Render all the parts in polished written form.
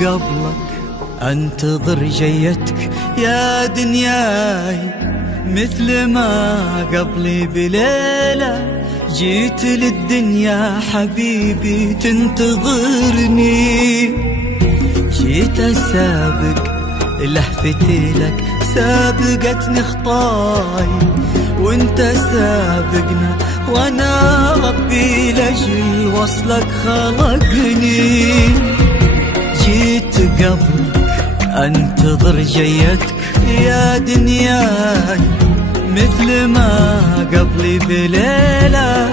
قبلك انتظر جيتك يا دنياي، مثل ما قبلي بليلة جيت للدنيا حبيبي تنتظرني. جيت اسابق لهفتي لك سابقتني خطاي، وانت سابقنا وانا ربي لاجل وصلك خلقني. جيت قبلك انتظر جيتك يا دنياي، مثل ما قبلي بليلة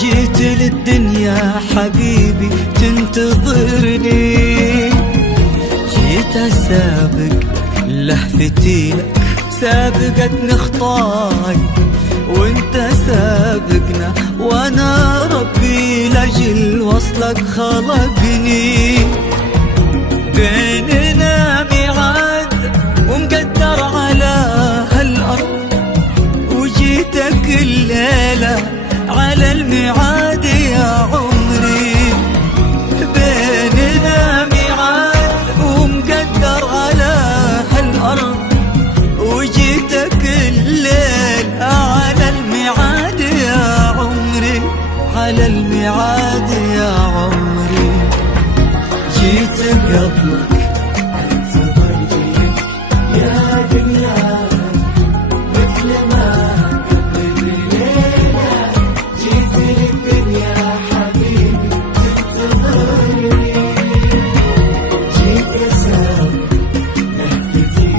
جيت للدنيا حبيبي تنتظرني. جيت اسابق لهفتي لك سابقتني خطاي، وانت سابقنا وانا ربي لاجل وصلك خلقني. بيننا ميعاد ومقدر على هالارض، وجيتك الليلة على الميعاد يا عمري. بيننا ميعاد ومقدر على هالارض، وجيتك الليل على الميعاد يا عمري، على الميعاد يا عمري. جيت قبلك انتظر جيتك يا دنيا، مثل ما قبل الليلة جيت للدنيا حبيبي تنتظرني. جيت اسابق لهفتي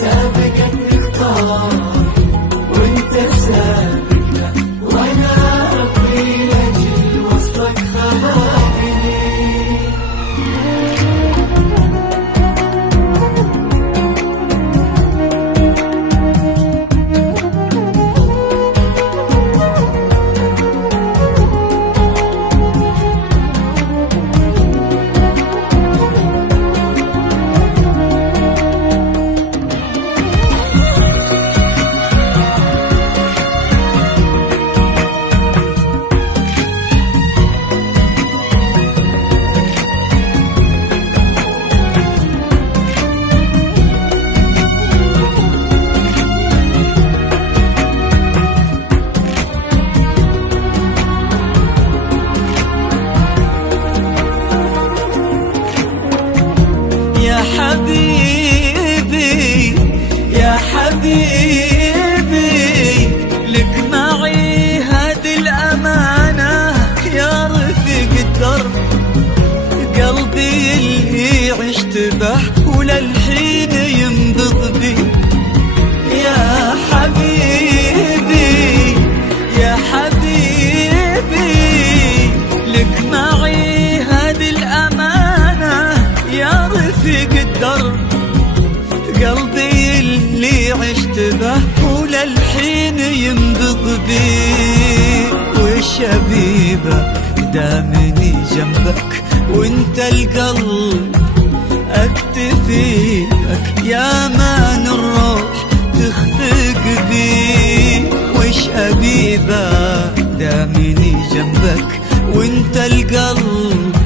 سابقتني خطاي، وانت سابقنا وانا ربي لاجل وصلك خلقني. يا حبيبي يا حبيبي، لك معي هذه الأمانة يا رفيق الدرب. قلبي اللي عشت به وللحين ينبض بي. يا حبيبي يا حبيبي، لك معي هذه الأمانة يا رفيق الدرب. قلبي اللي عشت به وللحين ينبض بي. والشبيبة دامني جنبك وانت القلب اكتفي بك، يا مان الروح تخفق بي. والشبيبة دامني جنبك وانت القلب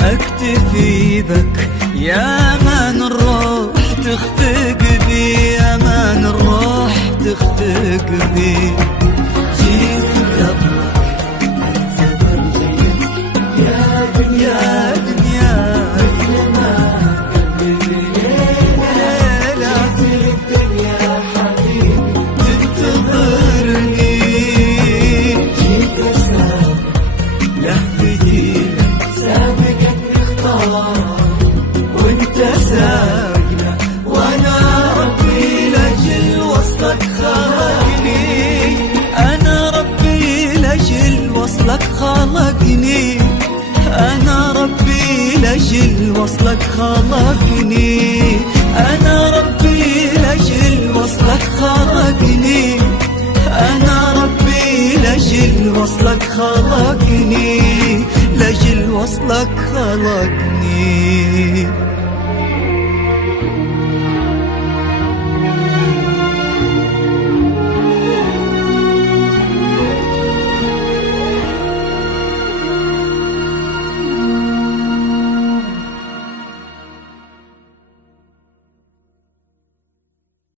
اكتفي بك، يا مان الروح تخفق بي، يا مان الروح تخفق بي. جيت قبلك انتظر جيتك يا دنيا، دنيا مثل ما قبل الليلة جيت للدنيا حبيبي تنتظرني. جيت اسابق لهفتي لك سابقتني خطاي، وانت سابقنا وانا ربي لاجل وصلك خلقني. انا ربي لاجل وصلك خلقني، انا ربي لاجل وصلك خلقني، انا ربي لاجل وصلك خلقني، انا ربي لاجل وصلك خلقني، لاجل وصلك خلقني.